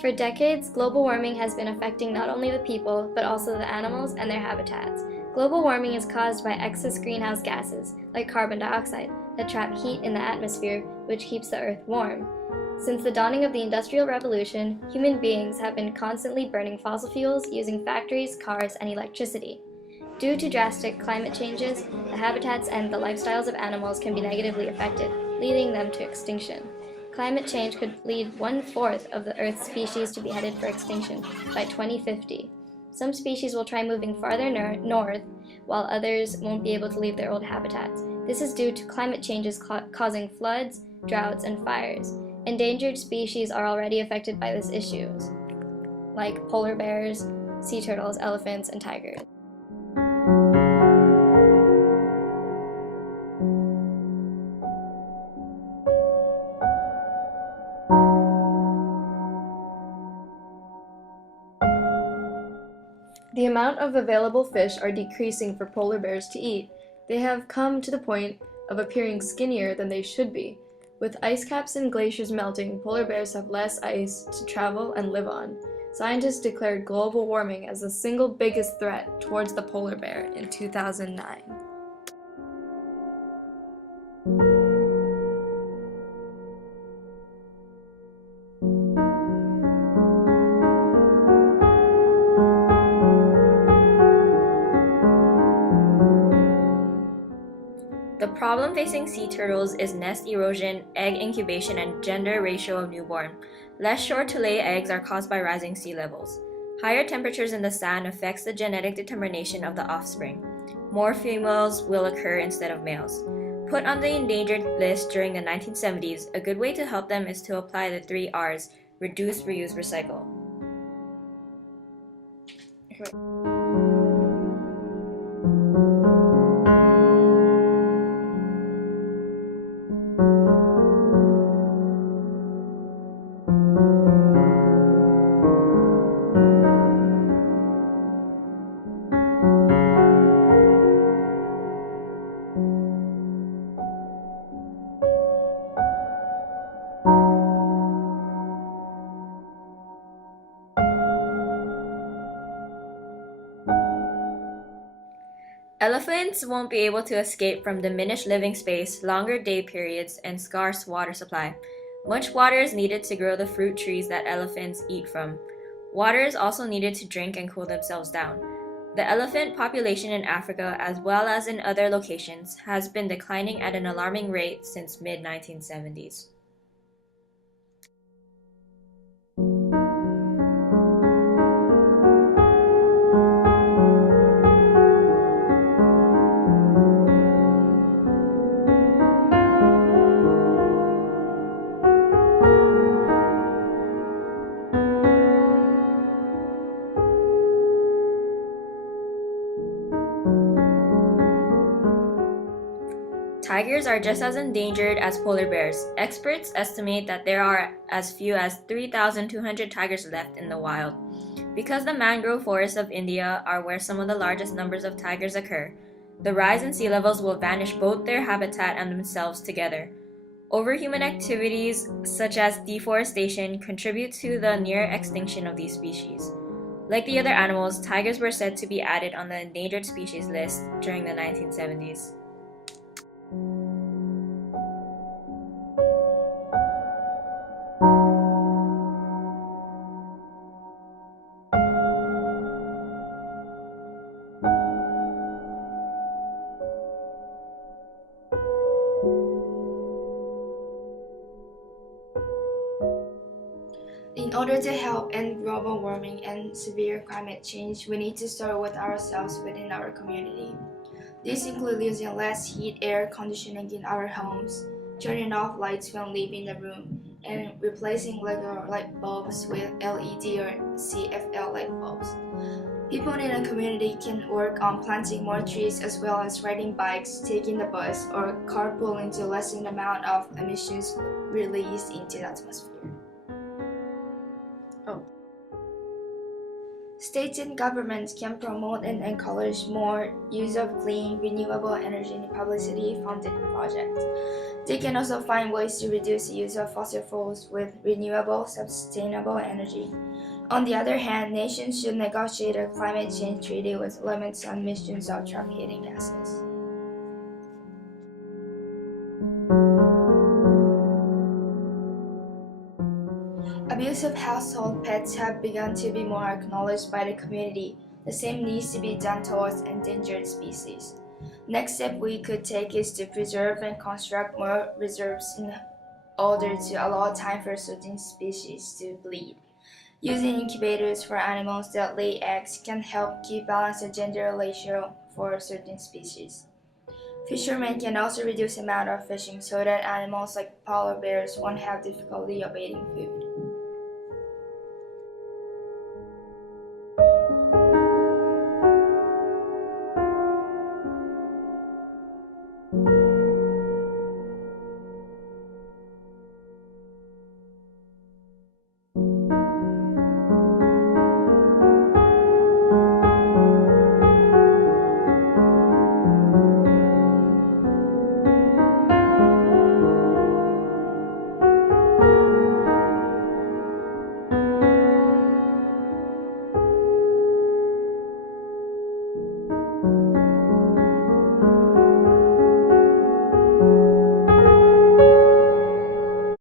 For decades, global warming has been affecting not only the people, but also the animals and their habitats. Global warming is caused by excess greenhouse gases, like carbon dioxide, that trap heat in the atmosphere, which keeps the Earth warm. Since the dawning of the Industrial Revolution, human beings have been constantly burning fossil fuels using factories, cars, and electricity. Due to drastic climate changes, the habitats and the lifestyles of animals can be negatively affected, leading them to extinction. Climate change could lead 1/4 of the Earth's species to be headed for extinction by 2050. Some species will try moving farther north, while others won't be able to leave their old habitats. This is due to climate changes causing floods, droughts, and fires. Endangered species are already affected by these issues, like polar bears, sea turtles, elephants, and tigers. The amount of available fish are decreasing for polar bears to eat. They have come to the point of appearing skinnier than they should be. With ice caps and glaciers melting, polar bears have less ice to travel and live on. Scientists declared global warming as the single biggest threat towards the polar bear in 2009. The problem facing sea turtles is nest erosion, egg incubation, and gender ratio of newborn. Less sure to lay eggs are caused by rising sea levels. Higher temperatures in the sand affects the genetic determination of the offspring. More females will occur instead of males. Put on the endangered list during the 1970s, a good way to help them is to apply the 3 R's: reduce, reuse, recycle. Elephants won't be able to escape from diminished living space, longer day periods, and scarce water supply. Much water is needed to grow the fruit trees that elephants eat from. Water is also needed to drink and cool themselves down. The elephant population in Africa, as well as in other locations, has been declining at an alarming rate since mid-1970s. Tigers are just as endangered as polar bears. Experts estimate that there are as few as 3,200 tigers left in the wild. Because the mangrove forests of India are where some of the largest numbers of tigers occur, the rise in sea levels will vanish both their habitat and themselves together. Overhuman activities such as deforestation contribute to the near extinction of these species. Like the other animals, tigers were said to be added on the endangered species list during the 1970s. In order to help end global warming and severe climate change, we need to start with ourselves within our community. This includes using less heat air conditioning in our homes, turning off lights when leaving the room, and replacing regular light bulbs with LED or CFL light bulbs. People in a community can work on planting more trees as well as riding bikes, taking the bus, or carpooling to lessen the amount of emissions released into the atmosphere. States and governments can promote and encourage more use of clean, renewable energy in publicity-funded projects. They can also find ways to reduce the use of fossil fuels with renewable, sustainable energy. On the other hand, nations should negotiate a climate change treaty with limits on emissions of truck heating gases. Abuse of household pets have begun to be more acknowledged by the community. The same needs to be done towards endangered species. Next step we could take is to preserve and construct more reserves in order to allow time for certain species to breed. Using incubators for animals that lay eggs can help keep balance the gender ratio for certain species. Fishermen can also reduce the amount of fishing so that animals like polar bears won't have difficulty obtaining food.